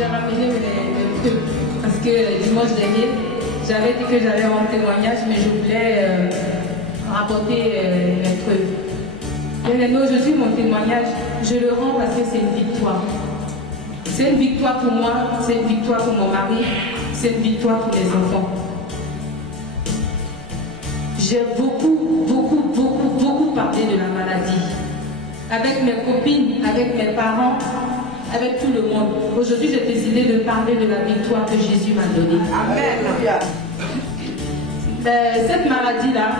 j'ai ramené mes trucs parce que dimanche dernier, j'avais dit que j'allais rendre témoignage, mais je voulais rapporter mes trucs. Mais aujourd'hui, mon témoignage, je le rends parce que c'est une victoire. C'est une victoire pour moi, c'est une victoire pour mon mari, c'est une victoire pour les enfants. J'ai beaucoup parlé de la maladie. Avec mes copines, avec mes parents, avec tout le monde. Aujourd'hui, j'ai décidé de parler de la victoire que Jésus m'a donnée. Amen. Cette maladie-là,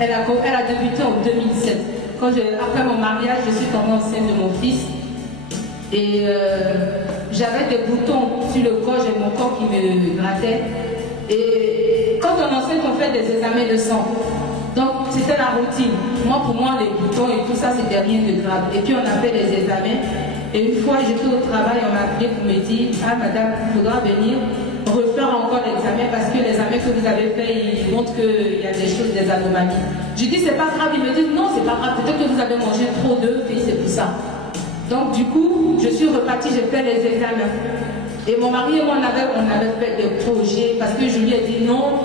elle a débuté en 2007. Après mon mariage, je suis tombée enceinte de mon fils. Et j'avais des boutons sur le corps, j'ai mon corps qui me grattait. Et quand on est enceinte, on fait des examens de sang. Donc c'était la routine. Pour moi, les boutons et tout ça, c'était rien de grave. Et puis on a fait des examens. Et une fois, j'étais au travail, on m'a appelé pour me dire, ah madame, il faudra venir refaire encore l'examen parce que l'examen que vous avez fait, il montre qu'il y a des choses, des anomalies. Je dis, c'est pas grave. Ils me disent, non, c'est pas grave. Peut-être que vous avez mangé trop d'œufs et c'est pour ça. Donc du coup, je suis repartie, j'ai fait les examens. Et mon mari et moi, on avait fait des projets parce que je lui ai dit non,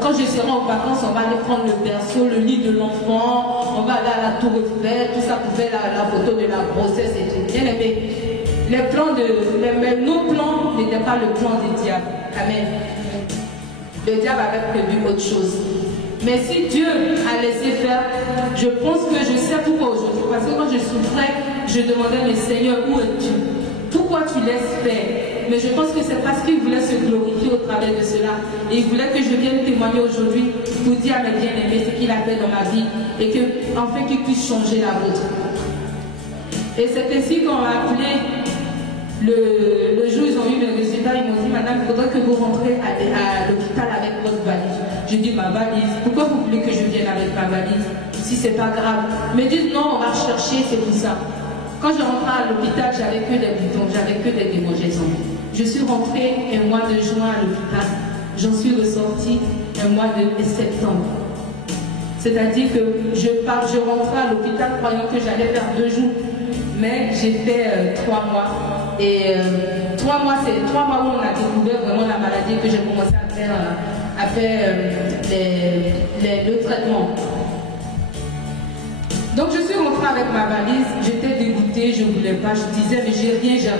quand je serai en vacances, on va aller prendre le berceau, le lit de l'enfant, on va aller à la tour Eiffel, tout ça pour faire la photo de la grossesse et tout. Bien aimé. Nos plans n'étaient pas le plan du diable. Amen. Le diable avait prévu autre chose. Mais si Dieu a laissé faire, je pense que je sais pourquoi aujourd'hui. Parce que quand je souffrais, je demandais, mais Seigneur, où es-tu? Pourquoi tu laisses faire? Mais je pense que c'est parce qu'il voulait se glorifier au travers de cela. Et il voulait que je vienne témoigner aujourd'hui pour dire à mes bien-aimés ce qu'il a fait dans ma vie et qu'enfin qu'il puisse changer la vôtre. Et c'est ainsi qu'on m'a appelé le jour où ils ont eu mes résultats. Ils m'ont dit, madame, il faudrait que vous rentrez à l'hôpital avec votre valise. Je dis, ma valise, pourquoi vous voulez que je vienne avec ma valise si c'est pas grave? Ils me disent, non, on va chercher, c'est pour ça. Quand je rentrais à l'hôpital, j'avais que des boutons, j'avais que des démangeaisons. Je suis rentrée un mois de juin à l'hôpital. J'en suis ressortie un mois de septembre. C'est-à-dire que je rentrais à l'hôpital croyant que j'allais faire 2 jours. Mais j'ai fait 3 mois. Et 3 mois, c'est 3 mois où on a découvert vraiment la maladie et que j'ai commencé à faire le traitement. Donc je suis rentrée avec ma valise, j'étais dégoûtée, je ne voulais pas, je disais mais j'ai rien.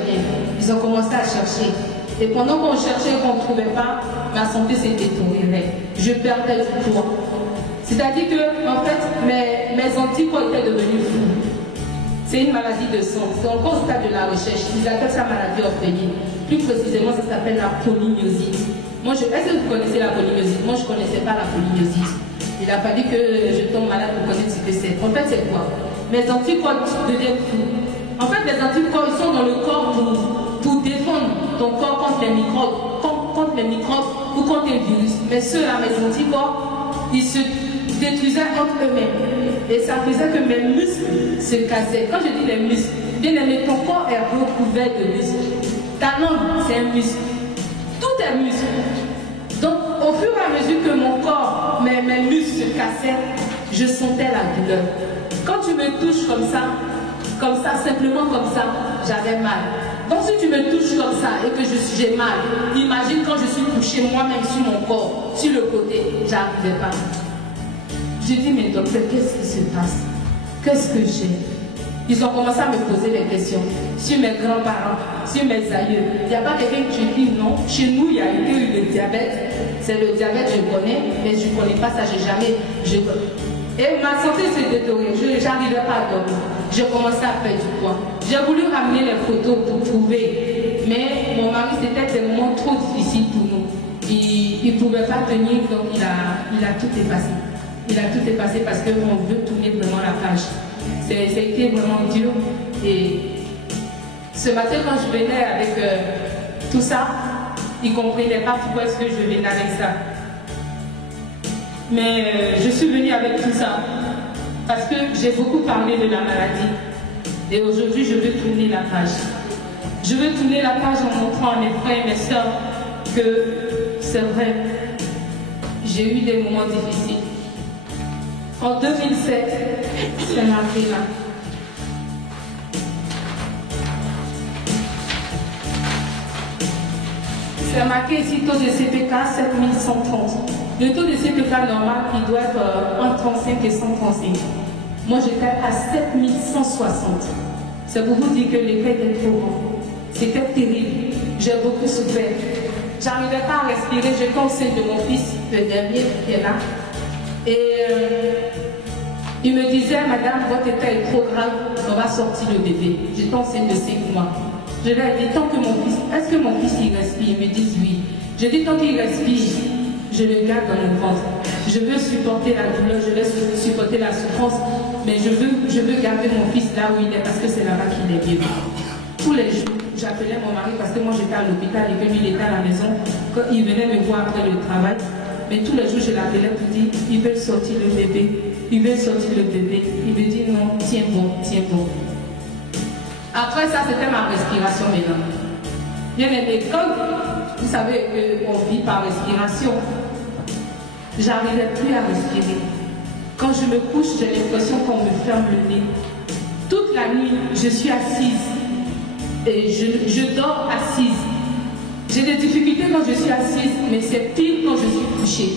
Ils ont commencé à chercher. Et pendant qu'on cherchait et qu'on ne trouvait pas, ma santé s'est détériorée. Je perdais du poids. C'est-à-dire que, en fait, mes anticorps étaient devenus fous. C'est une maladie de sang. C'est encore au stade de la recherche. Ils appellent ça maladie orpheline. Plus précisément, ça s'appelle la polymyosite. Est-ce que vous connaissez la polymyosite? Moi, je ne connaissais pas la polymyosite. Il a fallu que je tombe malade pour connaître ce que c'est. En fait, c'est quoi? Mes anticorps deviennent fous. En fait, les anticorps, ils sont dans le corps pour défendre ton corps contre les microbes, ou contre les virus. Mais ceux-là, mes anticorps, ils se détruisaient entre eux-mêmes. Et ça faisait que mes muscles se cassaient. Quand je dis les muscles, bien aimé, ton corps est recouvert de muscles. Ta langue, c'est un muscle. Tout est muscle. Donc, au fur et à mesure que mon corps, mes muscles se cassaient, je sentais la douleur. Quand tu me touches comme ça, simplement comme ça, j'avais mal. Donc, si tu me touches comme ça et que j'ai mal, imagine quand je suis touchée moi-même sur mon corps, sur le côté, j'arrivais pas. J'ai dit, mais docteur, qu'est-ce qui se passe? Qu'est-ce que j'ai? Ils ont commencé à me poser des questions sur mes grands-parents, sur mes aïeux. Il n'y a pas quelqu'un qui dit non. Chez nous, il y a eu le diabète. C'est le diabète, je connais, mais je ne connais pas ça, j'ai jamais. Et ma santé s'est détériorée. Je n'arrivais pas à dormir. J'ai commencé à faire du poids. J'ai voulu ramener les photos pour prouver. Mais mon mari, c'était des moments trop difficiles pour nous. Il ne pouvait pas tenir, donc il a tout effacé. Il a tout effacé parce qu'on veut tourner vraiment la page. C'était vraiment dur. Et ce matin, quand je venais avec tout ça, ils ne comprenaient pas pourquoi est-ce que je venais avec ça. Mais je suis venue avec tout ça parce que j'ai beaucoup parlé de la maladie. Et aujourd'hui, je veux tourner la page. Je veux tourner la page en montrant à mes frères et mes sœurs que c'est vrai, j'ai eu des moments difficiles. En 2007, c'est arrivé là. c'est marqué ici taux de CPK 7130. Le taux de CPK normal, il doit être entre 35 et 135. Moi, j'étais à 7160. C'est pour vous dire que l'effet était trop grand. C'était terrible. J'ai beaucoup souffert. J'arrivais pas à respirer. J'étais enceinte de mon fils, le dernier qui est là. Et il me disait, madame, votre état est trop grave, on va sortir le bébé. J'étais enceinte de 5 mois. Je lui ai dit, tant que mon fils, est-ce que mon fils il respire? Ils me disent oui. Je dis, tant qu'il respire, je le garde dans mon ventre. Je veux supporter la douleur, je veux supporter la souffrance, mais je veux garder mon fils là où il est parce que c'est là-bas qu'il est bien. Tous les jours, j'appelais mon mari parce que moi j'étais à l'hôpital et que lui il était à la maison. Quand il venait me voir après le travail, mais tous les jours je l'appelais pour dire, ils veulent sortir le bébé, ils veulent sortir le bébé. Il me dit non, tiens bon, tiens bon. Après ça, c'était ma respiration maintenant. Bien aimé, comme vous savez qu'on vit par respiration, j'arrivais plus à respirer. Quand je me couche, j'ai l'impression qu'on me ferme le nez. Toute la nuit, je suis assise. Et je dors assise. J'ai des difficultés quand je suis assise, mais c'est pire quand je suis couchée.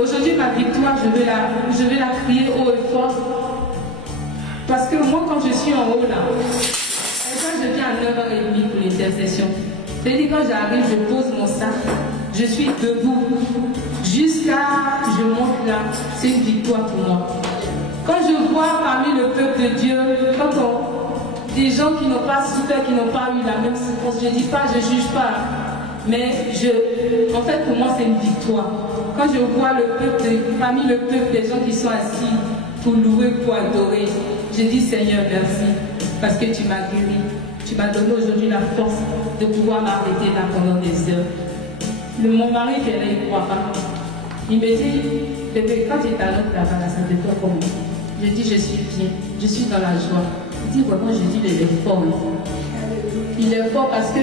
Aujourd'hui, ma victoire, je vais la crier haut et fort. Parce que moi, quand je suis en haut là, quand je viens à 9h30 pour l'intercession, c'est-à-dire quand j'arrive, je pose mon sac, je suis debout, jusqu'à je monte là, c'est une victoire pour moi. Quand je vois parmi le peuple de Dieu, des gens qui n'ont pas souffert, qui n'ont pas eu la même souffrance, je ne dis pas, je ne juge pas, mais en fait pour moi c'est une victoire. Quand je vois parmi le peuple des gens qui sont assis pour louer, pour adorer, je dis Seigneur merci, parce que tu m'as guéri, tu m'as donné aujourd'hui la force de pouvoir m'arrêter là pendant des heures. Mon mari qui est là, il ne croit pas. Il me dit, bébé, quand tu es à l'autre là-bas, ça te fait comment? Je dis, je suis bien, je suis dans la joie. Il dit, vraiment, je dis, il est fort. Il est fort parce que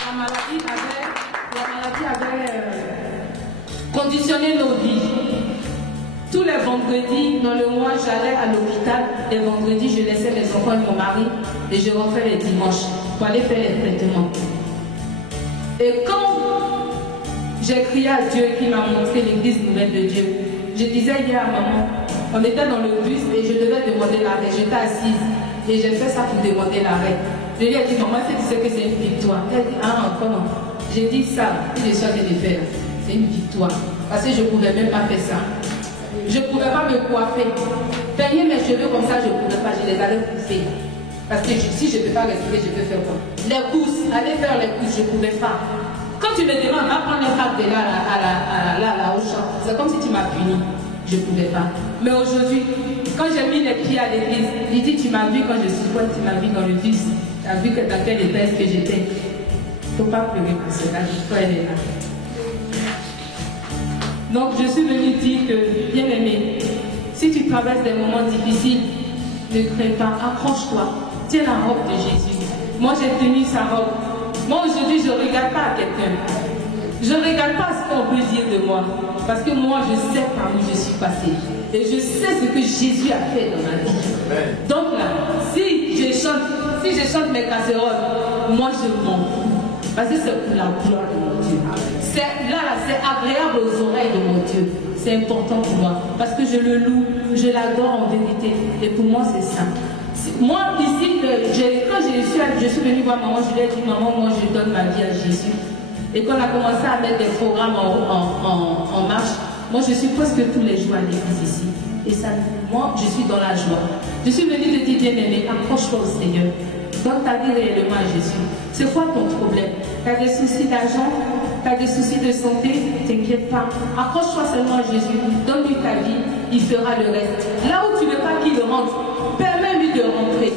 la maladie avait conditionné nos vies. Tous les vendredis, dans le mois, j'allais à l'hôpital. Les vendredis, je laissais mes enfants et mon mari et je rentrais les dimanches pour aller faire les traitements. Et quand j'ai crié à Dieu qui m'a montré l'église nouvelle de Dieu, je disais hier à maman, on était dans le bus et je devais demander l'arrêt. J'étais assise et j'ai fait ça pour demander l'arrêt. Je lui ai dit, maman, est-ce que tu sais que c'est une victoire? Elle dit, ah, comment? J'ai dit ça, que je suis en train de faire, c'est une victoire. Parce que je ne pouvais même pas faire ça. Je ne pouvais pas me coiffer. Peigner mes cheveux comme ça, je ne pouvais pas, je les avais poussés. Parce que si je ne peux pas respirer, je peux faire quoi? Les courses, aller faire les courses, je ne pouvais pas. Quand tu me demandes, va prendre un pack de là au champ, c'est comme si tu m'as puni. Je ne pouvais pas. Mais aujourd'hui, quand j'ai mis les pieds à l'église, il dit, tu m'as vu quand je suis quoi? Tu m'as vu dans le bus. Tu as vu que dans quel état est-ce que j'étais? Il ne faut pas pleurer pour cela, l'histoire elle est là. Donc je suis venue dire que, bien aimé, si tu traverses des moments difficiles, ne crains pas, accroche-toi, tiens la robe de Jésus. Moi j'ai tenu sa robe. Moi aujourd'hui je ne regarde pas à quelqu'un. Je ne regarde pas ce qu'on peut dire de moi. Parce que moi je sais par où je suis passée. Et je sais ce que Jésus a fait dans ma vie. Donc là, si je chante mes casseroles, moi je m'en fous. Parce que c'est pour la gloire de mon Dieu. C'est agréable aux oreilles de mon Dieu. C'est important pour moi. Parce que je le loue, je l'adore en vérité. Et pour moi, c'est ça. Moi, ici, quand je suis venue voir maman, je lui ai dit, maman, moi, je donne ma vie à Jésus. Et quand on a commencé à mettre des programmes en marche, moi, je suis presque tous les jours à l'église ici. Et ça, moi, je suis dans la joie. Je suis venue te dire, bien-aimé, accroche-toi au Seigneur. Donne ta vie réellement à Jésus. C'est quoi ton problème? Tu as des soucis d'argent? Tu as des soucis de santé? T'inquiète pas. Accroche-toi seulement à Jésus. Donne-lui ta vie. Il fera le reste. Là où tu ne veux pas qu'il rentre, permets-lui de rentrer.